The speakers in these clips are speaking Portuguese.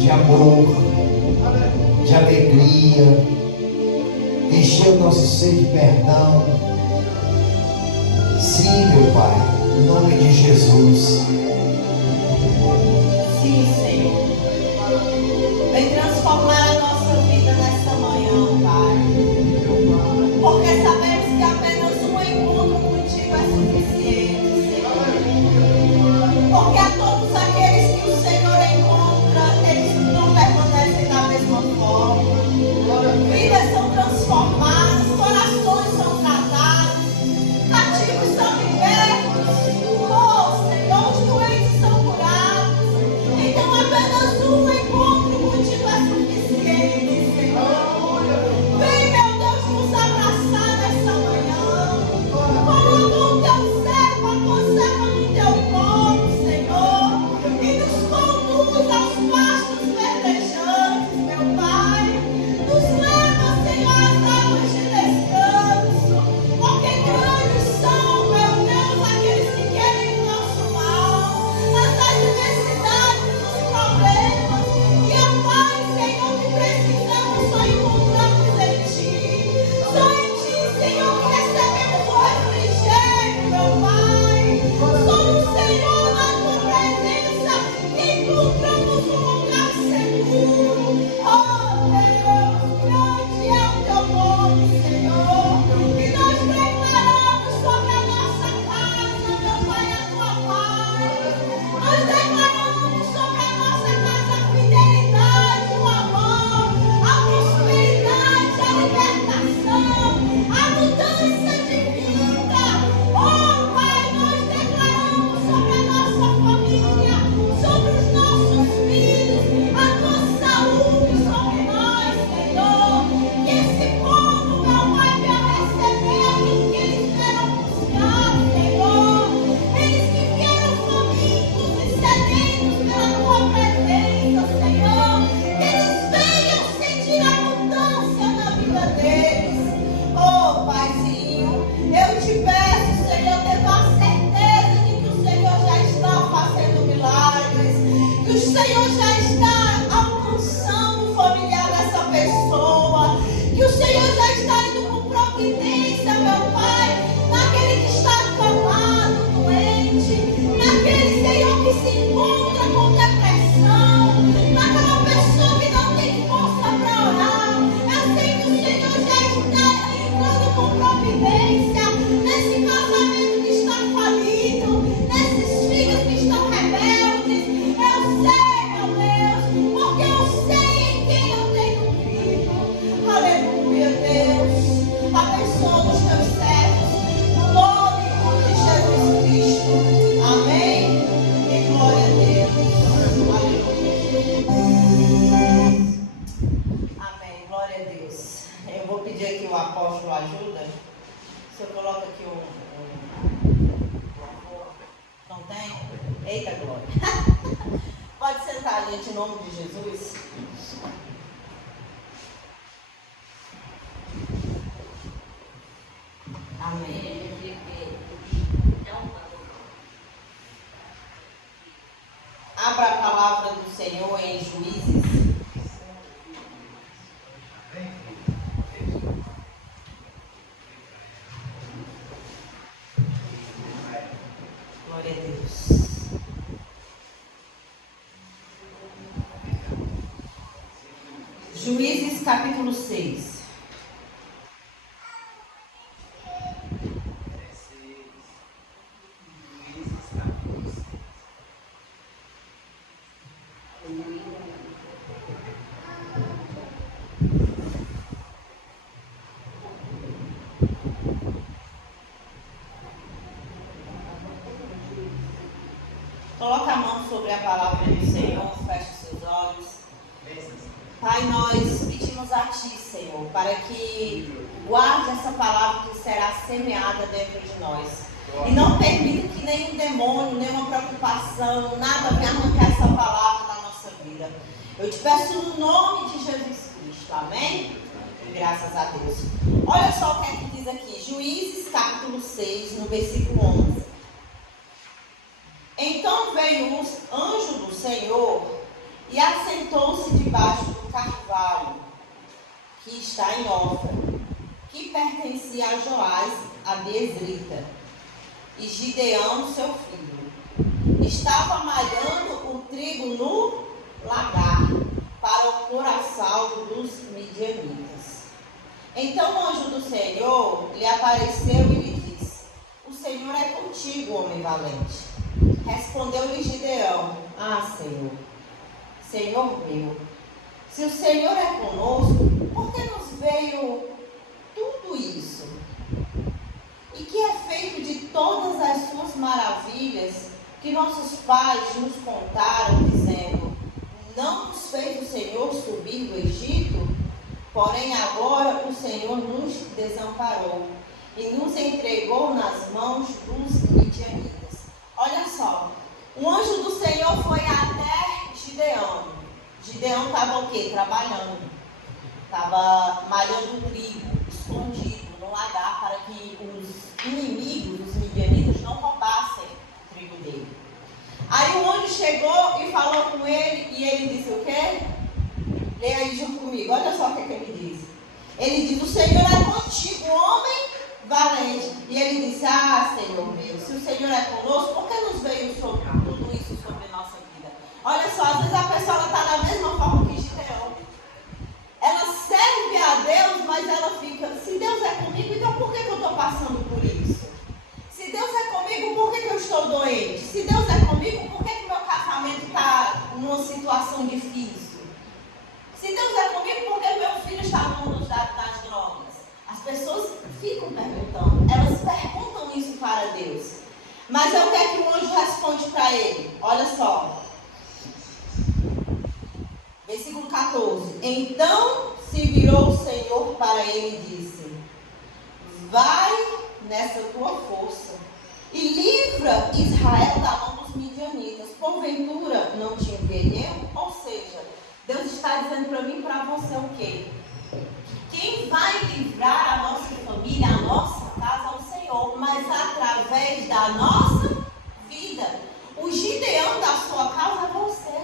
de amor, de alegria, encher o nosso ser de perdão. Sim, meu Pai, em nome de Jesus. Sim, Senhor. Vem transformar a nossa vida nesta manhã, Pai. Porque sabemos que apenas um encontro contigo é suficiente, Senhor. Porque a todos aqueles que o Senhor encontra, eles não permanecem da mesma forma. Vidas são transformadas, corações são tratados, cativos são libertos. Oh, Senhor, os doentes são curados. Então apenas um encontro contigo é suficiente, Senhor. Vem, meu Deus, nos abraçar nessa manhã. Coloca o teu servo, a tua serva no teu colo, Senhor. E nos conduz aos pastos verdejantes, meu Pai. Nos leva, Senhor, às águas de descanso. Porque grandes são, meu Deus, aqueles que querem o nosso mal. As adversidades, os problemas. E a paz, Senhor, que precisamos, só encontramos em Ti. Só em Ti, Senhor, que recebemos o refrigério, meu Pai. Só no Senhor, na Tua presença, que encontramos um lugar seguro. Oh, Deus, grande é o Teu nome, Senhor. E nós declaramos sobre a nossa casa, meu Pai, a Tua paz. Nós declaramos sobre a nossa casa a fidelidade, o amor, a prosperidade, a libertação, a mudança de vida. Oh, Pai, nós declaramos sobre a nossa família, sobre os nossos filhos, a Tua saúde sobre nós, Senhor. Que esse povo, meu Pai, venha receber aquilo que eles vieram buscar, Senhor. Eles que vieram famintos e sedentos pela Tua presença, Senhor. Que eles venham sentir a mudança na vida deles. Oh, Paizinho, eu te peço, Senhor, tendo a certeza de que o Senhor já está fazendo milagres, que o Senhor já está alcançando o familiar dessa pessoa, que o Senhor já está indo com providência, meu Pai, naquele que está acamado, doente, naquele, Senhor, que se encontra com depressão, naquela pessoa que não tem força para orar. Eu sei que o Senhor já está entrando com providência nesse casamento que está falido, nesses filhos que estão rebeldes. Eu sei, meu Deus, porque eu sei em quem eu tenho crido. Aleluia, Deus. Abençoa os teus servos, no nome de Jesus Cristo. Amém? E glória a Deus. Aleluia. Amém, glória a Deus. Eu vou pedir aqui o apóstolo ajuda. O senhor coloca aqui o não tem? Eita glória. Pode sentar, gente, em nome de Jesus. Amém. Abra a palavra do Senhor em Juízes. Glória a Deus. Juízes capítulo 6. Coloca a mão sobre a palavra do Senhor, feche os seus olhos. Pai, nós pedimos a Ti, Senhor, para que guarde essa palavra que será semeada dentro de nós. E não permita que nenhum demônio, nenhuma preocupação, nada venha arrancar essa palavra da nossa vida. Eu te peço no nome de Jesus Cristo, amém? E graças a Deus. Olha só o que é que diz aqui, Juízes capítulo 6, no versículo 11. Então veio o anjo do Senhor e assentou-se debaixo do carvalho, que está em Ofra, que pertencia a Joás, a Biezrita, e Gideão, seu filho, estava malhando o trigo no lagar, para o pôr a salvo dos midianitas. Então o anjo do Senhor lhe apareceu e lhe disse: o Senhor é contigo, homem valente. Respondeu-lhe Gideão: ah, Senhor, Senhor meu, se o Senhor é conosco, por que nos veio tudo isso? E que é feito de todas as suas maravilhas que nossos pais nos contaram, dizendo: não nos fez o Senhor subir do Egito? Porém agora o Senhor nos desamparou e nos entregou nas mãos dos midianitas. Olha só, o anjo do Senhor foi até Gideão. Gideão estava o quê? Trabalhando. Estava malhando trigo, escondido no lagar, para que os inimigos, os midianitas, não roubassem o trigo dele. Aí o anjo chegou e falou com ele, e ele disse o quê? Leia aí junto comigo, olha só o que ele diz. Ele diz: o Senhor é contigo, homem valente. E ele disse: ah, Senhor meu, se o Senhor é conosco, por que nos veio sobre tudo isso sobre a nossa vida? Olha só, às vezes a pessoa está da mesma forma que Gideão. Ela serve a Deus, mas ela fica: se Deus é comigo, então por que eu estou passando por isso? Se Deus é comigo, por que eu estou doente? Se Deus é comigo, por que meu casamento está numa situação difícil? Se Deus é comigo, por que meu filho está no mundo das drogas? As pessoas ficam perguntando, elas perguntam isso para Deus. Mas é o que é que o anjo responde para ele? Olha só. Versículo 14. Então se virou o Senhor para ele e disse: vai nessa tua força e livra Israel da mão dos midianitas. Porventura não te enviei eu? Ou seja, Deus está dizendo para mim e para você o quê? Quem vai livrar a nossa família, a nossa casa, é o Senhor, mas através da nossa vida. O Gideão da sua casa é você.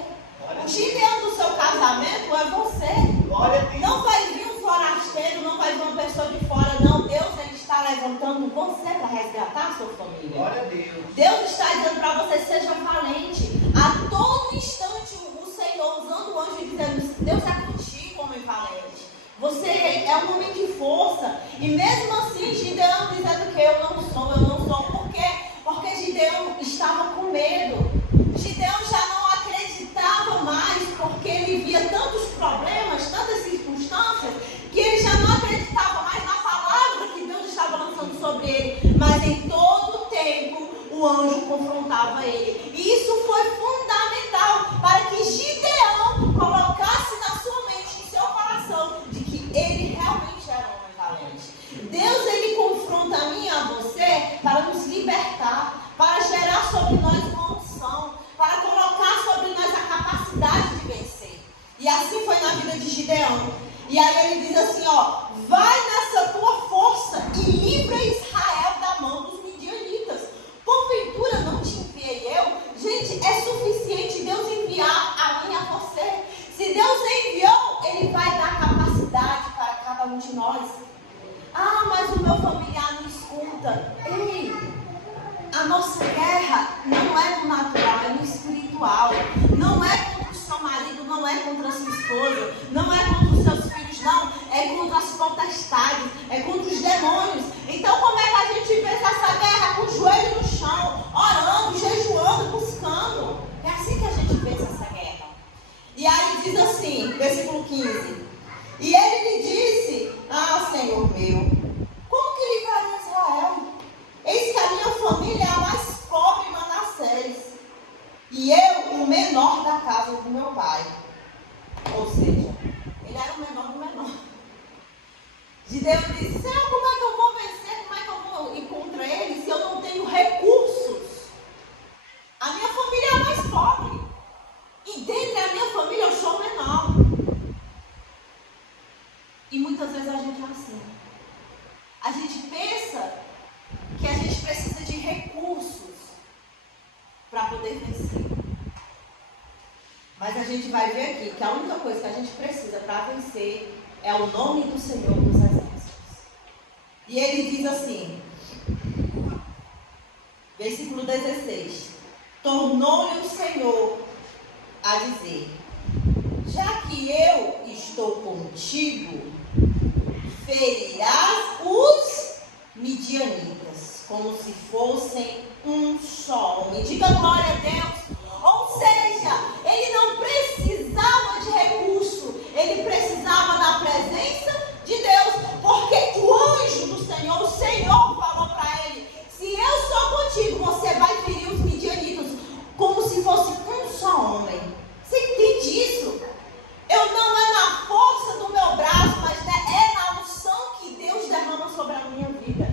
O Gideão do seu casamento é você. Não vai vir um forasteiro, não vai vir uma pessoa de fora, não. Deus, ele está levantando você para resgatar a sua família. Glória a Deus. Deus está dizendo para você: seja valente. A todo instante o Senhor usando o anjo e dizendo: Deus é contigo, homem valente. Você é um homem de força. E mesmo assim, Gideão dizendo que eu não sou. Por quê? Porque Gideão estava com medo. Gideão já não acreditava mais, porque ele via tantos problemas, tantas circunstâncias, que ele já não acreditava mais na palavra que Deus estava lançando sobre ele. Mas em todo o tempo, o anjo confrontava ele. E isso foi fundamental para que Gideão colocasse na sua mente, no seu coração, de que ele realmente era um homem valente. Deus, ele confronta a mim e a você para nos libertar, para gerar sobre nós uma unção, para colocar sobre nós a capacidade de vencer. E assim foi na vida de Gideão. E aí ele diz assim, ó: vai nessa tua força e livra Israel da mão dos midianitas. Porventura não te enviei eu? Gente, é suficiente Deus enviar a mim e a você. Se Deus enviou, ele vai dar capacidade para cada um de nós. Ah, mas o meu familiar não escuta. Ei, a nossa guerra não é no natural, é no espiritual. Não é contra o seu marido, não é contra a sua esposa, não é contra os seus filhos, não. É contra as potestades, é contra os demônios. Então como é que a gente vence essa guerra? Com o joelho no chão, orando, jejuando, buscando. É assim que a gente vence essa guerra. E aí diz assim, versículo 15: e ele lhe disse: ah, Senhor meu, como que livraria Israel? Eis que a minha família é a mais pobre em Manassés, e eu o menor da casa do meu pai. Ou seja, ele era o menor do menor. Gideão disse: Senhor, como é que eu vou vencer? Como é que eu vou ir contra ele se eu não tenho recursos? A minha família é a mais pobre, e dentre a minha família eu sou o menor. E muitas vezes a gente é assim. A gente pensa que a gente precisa de recursos para poder vencer. Mas a gente vai ver coisa que a gente precisa para vencer é o nome do Senhor dos Exércitos. E ele diz assim, versículo 16: tornou-lhe o Senhor a dizer: já que eu estou contigo, ferirás os midianitas, como se fossem um só homem. Diga glória a Deus. Ou seja, ele não precisava de recurso, ele precisava da presença de Deus, porque o anjo do Senhor, o Senhor falou para ele: se eu sou contigo, você vai ferir os midianitas, como se fosse um só homem. Você entende isso? Eu não é na força do meu braço, mas é na unção que Deus derrama sobre a minha vida.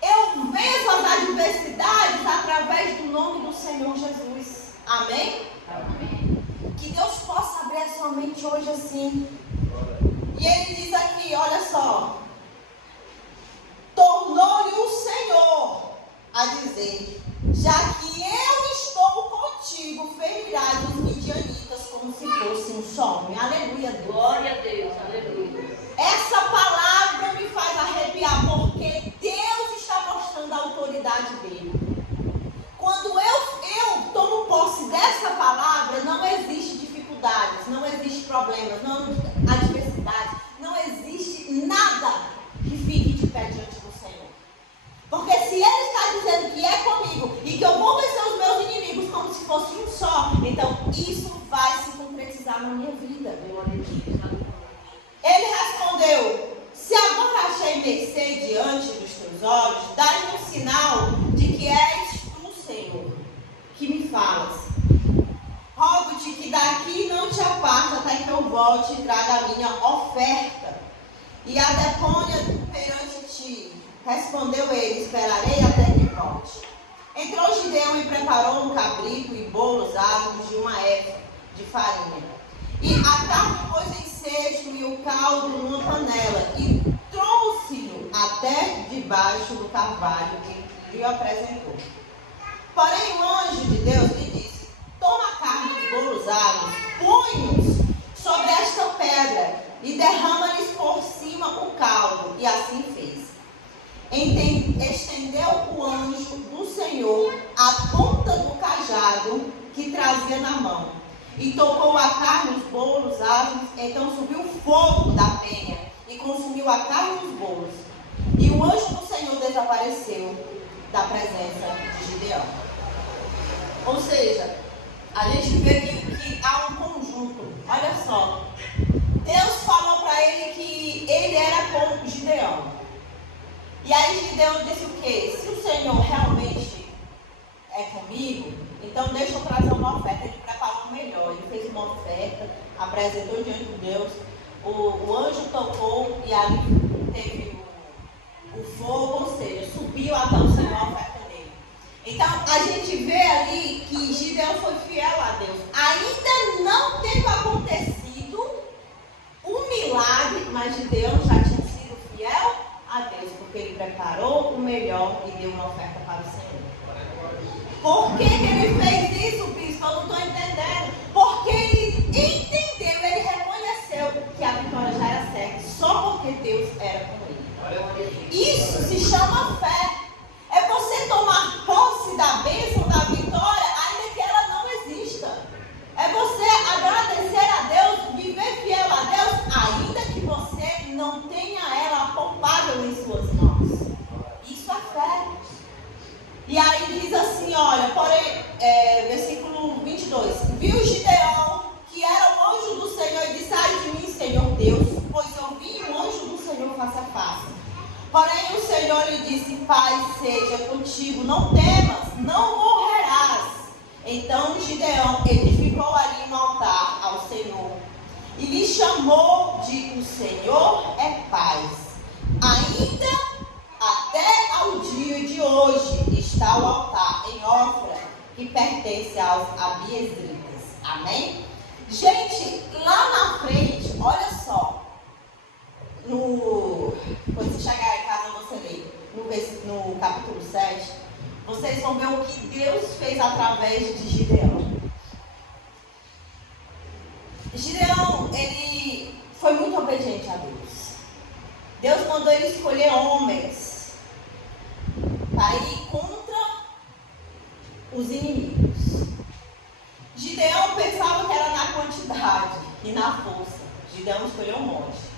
Eu venço as adversidades através do nome do Senhor Jesus. Amém? Amém. Que Deus possa abrir a sua mente hoje assim. E ele diz aqui, olha só: tornou-lhe o Senhor a dizer: já que eu estou contigo, ferirás os midianitas como se fosse um só homem. Aleluia. Glória a Deus, aleluia. Essa palavra me faz arrepiar, porque Deus está mostrando a autoridade dele. Quando eu tomo posse dessa palavra, não existe dificuldades, não existe problemas, não adversidade, não existe nada que fique de pé diante do Senhor. Porque se Ele está dizendo que é comigo e que eu vou vencer os meus inimigos como se fosse um só, então isso vai se concretizar na minha vida. Ele respondeu: se agora achei mercê diante dos teus olhos, dá-me um sinal de que és tu, Senhor, que me falas. Rogo-te que daqui não te apartes até que eu volte e traga a minha oferta e a deponha perante ti. Respondeu ele: esperarei até que volte. Entrou Gideão e preparou um cabrito e bolos asmos de uma efa de farinha. E a carne pôs em cesto e o caldo numa panela, e trouxe-o até debaixo do carvalho que lhe apresentou. Porém o anjo de Deus lhe disse: toma a carne e os bolos asmos, põe-os sobre esta pedra e derrama-lhes por cima o caldo. E assim fez. Estendeu o anjo do Senhor a ponta do cajado que trazia na mão, e tocou a carne, os bolos asmos. Então subiu o fogo da penha e consumiu a carne e os bolos. E o anjo do Senhor desapareceu da presença de Gideão. Ou seja, a gente vê que há um conjunto. Olha só, Deus falou para ele que ele era com Gideão. E aí Gideão disse o quê? Se o Senhor realmente é comigo, então deixa eu trazer uma oferta. Ele preparou o melhor. Ele fez uma oferta, apresentou diante de Deus. O anjo tocou e ali teve o fogo, ou seja, subiu até o Senhor a oferta dele. Então a gente vê ali que Gideão foi fiel a Deus. Ainda não teve acontecido um milagre, mas Gideão já tinha sido fiel a Deus, porque ele preparou o melhor e deu uma oferta para o Senhor. Por que ele fez isso, bispo? Eu não estou entendendo. Porque ele entendeu, ele reconheceu que a vitória já era certa, só porque Deus era com ele. Isso se chama fé. É você tomar posse da bênção, da vitória, ainda que ela não exista. É você agradecer a Deus, viver fiel a Deus, ainda que você não tenha ela palpável em suas mãos. Isso é fé. E aí diz assim, olha, porém, versículo 22. Viu Gideão que era o anjo do Senhor e disse: ai de mim, Senhor Deus, pois eu vi o anjo do Senhor face a face. Porém o Senhor lhe disse: Pai seja contigo, não temas, não morrerás. Então Gideão edificou ali um altar ao Senhor e lhe chamou de: o Senhor é paz. Ainda até ao dia de hoje está o altar em Ofra, que pertence aos abiezritas. Amém? Gente, lá na frente, olha só. Quando você chegar em casa, você lê no capítulo 7, vocês vão ver o que Deus fez através de Gideão. Gideão ele foi muito obediente a Deus. Deus mandou ele escolher homens para ir contra os inimigos. Gideão pensava que era na quantidade e na força. Gideão escolheu um monte.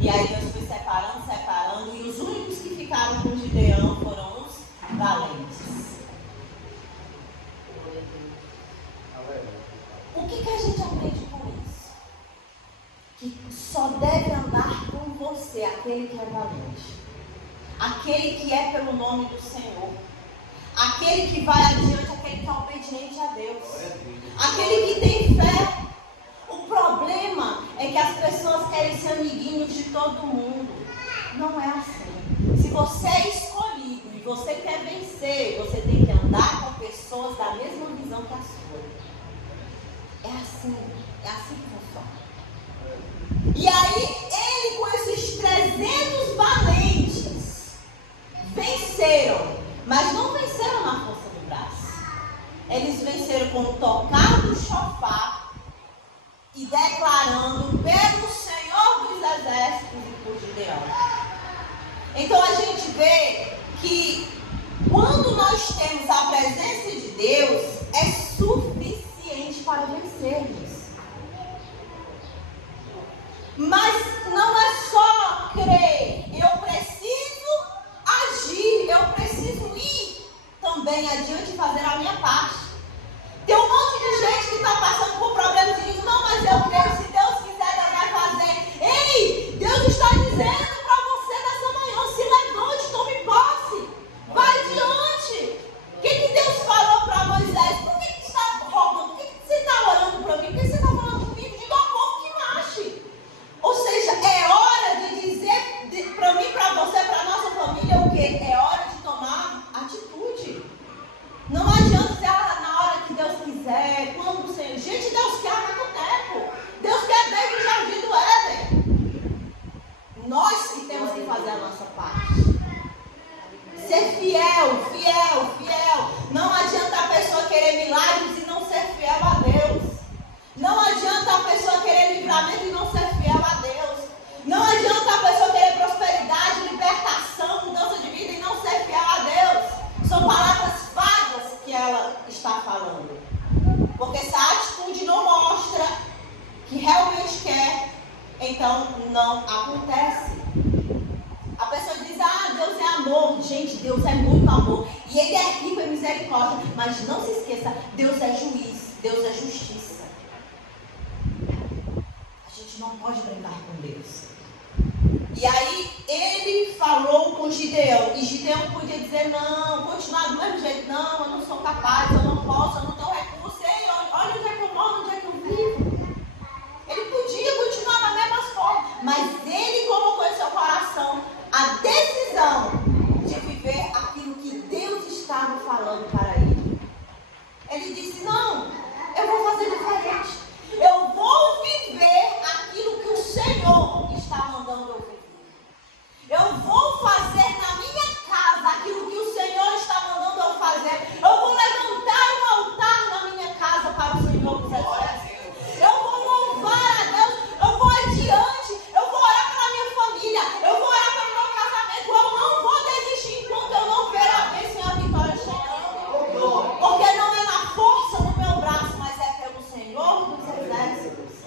E aí Deus foi separando, e os únicos que ficaram com Gideão foram os valentes. O que a gente aprende com isso? Que só deve andar com você aquele que é valente, aquele que é pelo nome do Senhor, aquele que vai adiante, aquele que é obediente a Deus, aquele que tem fé. O problema é que as pessoas querem ser amiguinhos de todo mundo. Não é assim. Se você é escolhido e você quer vencer, você tem que andar com pessoas da mesma visão que a sua. É assim que funciona. E aí, ele com esses 300 valentes venceram, mas não venceram na força do braço. Eles venceram com o tocar do chofar e declarando pelo Senhor dos Exércitos e por Gideão. Então a gente vê que quando nós temos a presença de Deus, é suficiente para vencermos. Mas não é só crer, eu preciso agir, eu preciso ir também adiante e fazer a minha parte. Tem um monte de gente que está passando por problemas e diz, não, mas eu creio, se Deus quiser, Deus vai fazer. Ei, Deus está dizendo para você nessa manhã, se levante, tome posse, vai adiante. O que Deus falou para Moisés? Por que você está rogando? Por que você está orando para mim? Por que você está falando comigo? Diga ao povo que marche. Ou seja, é hora de dizer para mim, para você, para a nossa família o quê? É hora de tomar atitude. Não adianta dizer, na hora que Deus quiser, quando o Senhor... Gente, Deus quer há muito tempo. Deus quer desde o jardim do Éden. Nós que temos que fazer a nossa parte. Ser fiel, fiel, fiel. Não adianta a pessoa querer milagres e não ser fiel a Deus. Não adianta a pessoa querer livramento e não ser fiel a Deus. Não adianta a pessoa querer prosperidade, libertação, mudança de vida e não ser fiel a Deus. São palavras vagas que ela está falando. Porque se a atitude não mostra que realmente quer, então não acontece. A pessoa diz, Deus é amor. Gente, Deus é muito amor. E Ele é rico em misericórdia. Mas não se esqueça, Deus é juiz, Deus é justiça. A gente não pode brincar com Deus. E aí ele falou com Gideão. E Gideão podia dizer, não, continuar do mesmo jeito. Não, eu não sou capaz, eu não posso, eu não tenho recurso. Ei, olha onde é que eu moro, onde é que eu vivo. Ele podia continuar da mesma forma. Mas ele colocou em seu coração a decisão de viver aquilo que Deus estava falando para ele. Ele disse, não, eu vou fazer diferente. Eu vou viver aquilo que o Senhor está mandando eu viver. Eu vou fazer na minha casa aquilo que o Senhor está mandando eu fazer. Eu vou levantar um altar na minha casa para o Senhor dos Exércitos. Eu vou louvar a Deus. Eu vou adiante. Eu vou orar pela minha família. Eu vou orar pelo meu casamento. Eu não vou desistir enquanto eu não ver a bênção e a vitória chegando. Porque não é na força do meu braço, mas é pelo Senhor dos Exércitos.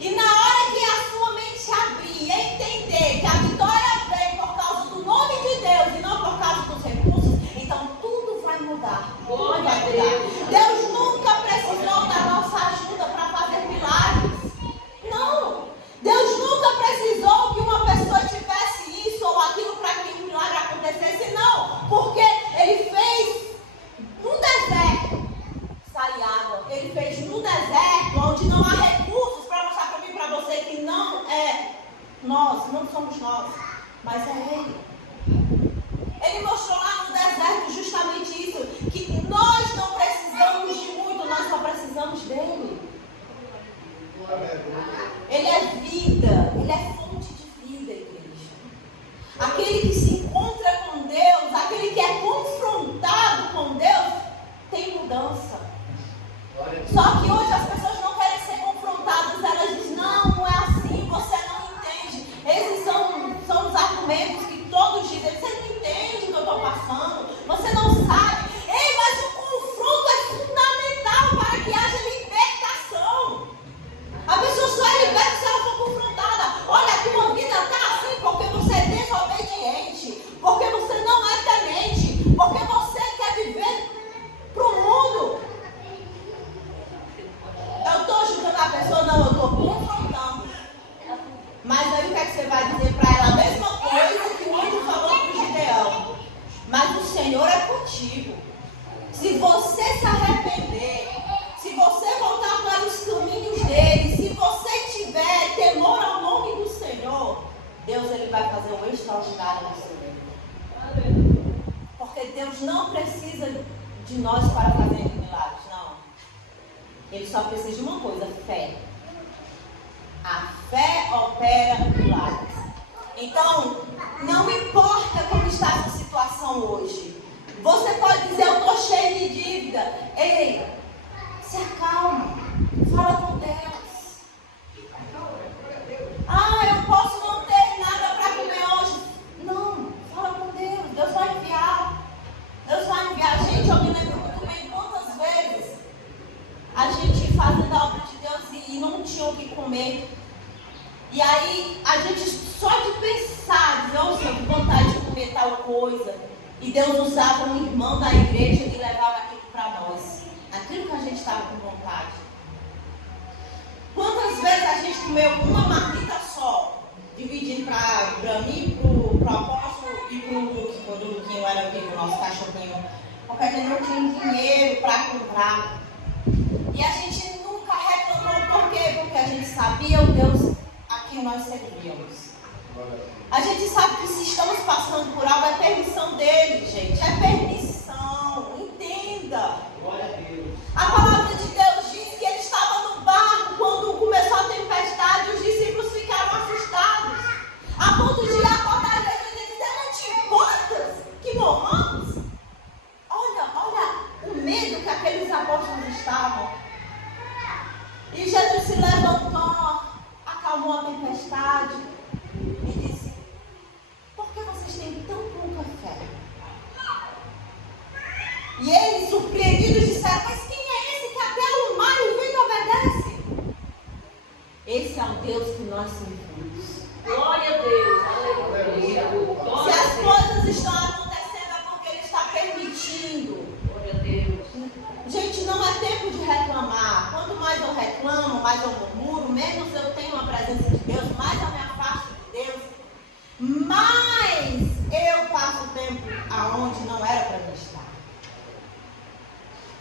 E na hora que a sua mente abrir e entender que a vitória vem por causa do nome de Deus e não por causa dos recursos, então tudo vai mudar. Tudo vai mudar. Deus nunca precisou da nossa ajuda para fazer milagres. Não. Deus nunca precisou que uma pessoa tivesse isso ou aquilo para que um milagre acontecesse. Não. Porque Ele fez no deserto sair água. Ele fez no deserto onde não há recursos para mostrar para mim e para você que não é nós, não somos nós, mas é Ele. Ele mostrou lá no deserto justamente isso, que nós não precisamos de muito, nós só precisamos dEle. Ele é vida, Ele é fonte de vida, igreja. Aquele que se encontra com Deus, aquele que é confrontado com Deus, tem mudança. Só que hoje as pessoas não querem ser confrontadas, elas dizem, não é vai fazer um extraordinário na sua vida. Porque Deus não precisa de nós para fazer milagres, não. Ele só precisa de uma coisa, fé. A fé opera milagres. Então, não importa como está a sua situação hoje. Você pode dizer, eu estou cheio de dívida. Ei, se acalma. Fala com Deus. Eu posso não ter nada para comer hoje. Não, fala com Deus. Deus vai enviar. Deus vai enviar. Gente, eu me lembro muito bem quantas vezes a gente fazendo a obra de Deus e não tinha o que comer. E aí, a gente só de pensar, dizer, oh, Senhor, que vontade de comer tal coisa. E Deus usava um irmão da igreja e levava aquilo para nós. Aquilo que a gente estava com vontade. Quantas vezes a gente comeu uma marmita só, dividindo para mim, para o apóstolo e para o Luque, quando o Luquinho era vivo, nosso cachorrinho. Porque a gente não tinha dinheiro para comprar. E a gente nunca reclamou. Por quê? Porque a gente sabia o Deus a quem nós servíamos. A gente sabe que se estamos passando por algo, é permissão dele, gente. É permissão. Entenda. A palavra de Deus diz que ele estava no barco quando começou a tempestade e os discípulos ficaram assustados. A ponto de acordar e dizer, não te importas que morramos? Olha o medo que aqueles apóstolos estavam. E Jesus se levantou, acalmou a tempestade e disse, por que vocês têm tão pouca fé? E eles, surpreendidos, disseram, mas quem é esse que até o mar e o vento obedece? Esse é o Deus que nós servimos. Glória a Deus. Aleluia. Se as coisas estão acontecendo é porque Ele está permitindo. Glória a Deus. Gente, não é tempo de reclamar. Quanto mais eu reclamo, mais eu murmuro, menos eu tenho a presença de Deus, mais eu me afasto de Deus, mais eu passo o tempo aonde não era para mim estar.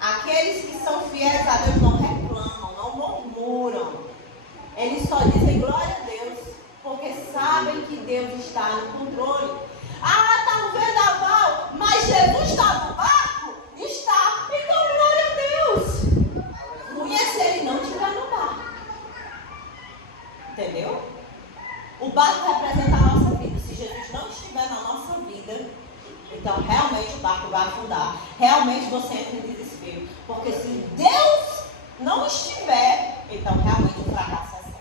Aqueles que são fiéis a Deus não reclamam, não murmuram. Eles só dizem glória a Deus, porque sabem que Deus está no controle. Está no vendaval, mas Jesus está no barco? Está. Então glória a Deus. Ruim é se Ele não estiver no barco. Entendeu? O barco representa a nossa vida. Se Jesus não estiver na nossa vida, então realmente o barco vai afundar. Realmente você entra em desespero. Porque se Deus não estiver, então realmente o fracasso é certo.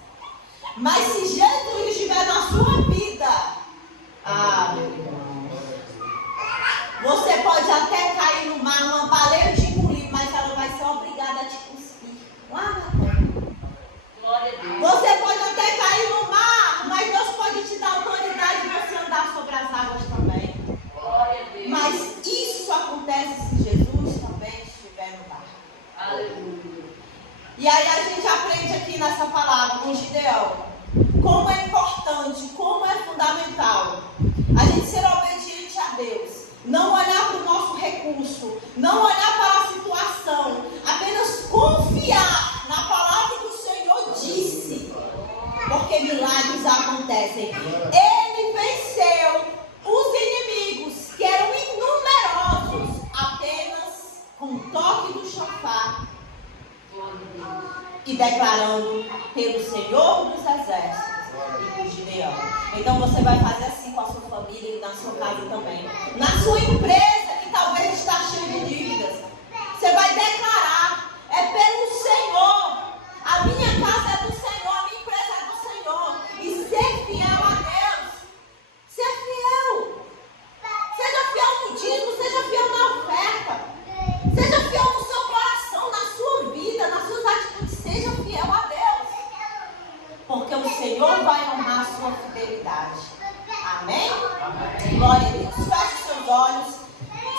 Mas se Jesus estiver na sua vida, meu irmão, você pode até cair no mar, uma baleia te engolir, mas ela vai ser obrigada a te cuspir lá na terra. Glória a Deus. Você pode até cair no mar, mas Deus pode te dar autoridade de você andar sobre as águas também. Glória a Deus. Mas isso acontece se Jesus também estiver no barco. Aleluia. E aí a gente aprende aqui nessa palavra com Gideão como é importante, como é fundamental a gente ser obediente a Deus. Não olhar para o nosso recurso, não olhar para a situação, apenas confiar na palavra que o Senhor disse, porque milagres acontecem. Ele venceu os inimigos, que eram inumerosos, apenas com o toque do chofar e declarando pelo Senhor dos Exércitos e por Gideão. Então você vai fazer assim com a sua família e na sua casa também. Na sua empresa, que talvez está cheia de dívidas, você vai declarar, é pelo Senhor. A minha casa é do Senhor, a minha empresa é do Senhor. E ser fiel a Deus. Ser fiel. Seja fiel no dízimo, seja fiel na oferta. Seja fiel no seu coração, na sua vida, nas suas atitudes. Seja fiel a Deus. Porque o Senhor vai honrar a sua fidelidade. Amém? Amém. Glória a Deus. Feche os seus olhos.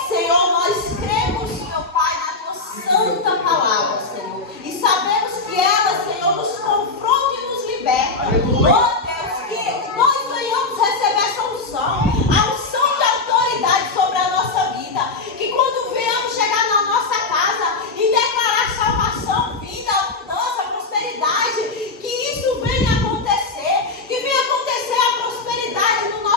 Senhor, nós cremos, meu Pai, na tua santa palavra, Senhor. E sabemos que ela, Senhor, nos confronta e nos liberta. Oh Deus, que nós venhamos receber essa unção. A unção de autoridade sobre a nossa vida. Que quando venhamos chegar na nossa casa e declarar salvação, vida, abundância, prosperidade, que isso venha acontecer. Que venha acontecer a prosperidade no nosso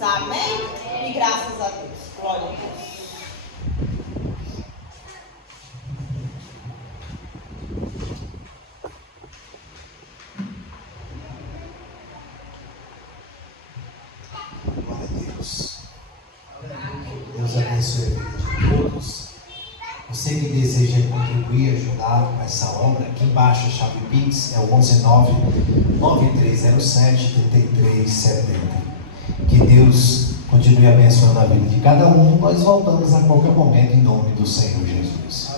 Jesus. Amém? E graças a Deus. Glória a Deus. Glória a Deus. Deus abençoe a vida de todos. Você que deseja contribuir, ajudar com essa obra, aqui embaixo a chave Pix é o 119-9307-3370. Que Deus continue abençoando a vida de cada um. Nós voltamos a qualquer momento em nome do Senhor Jesus.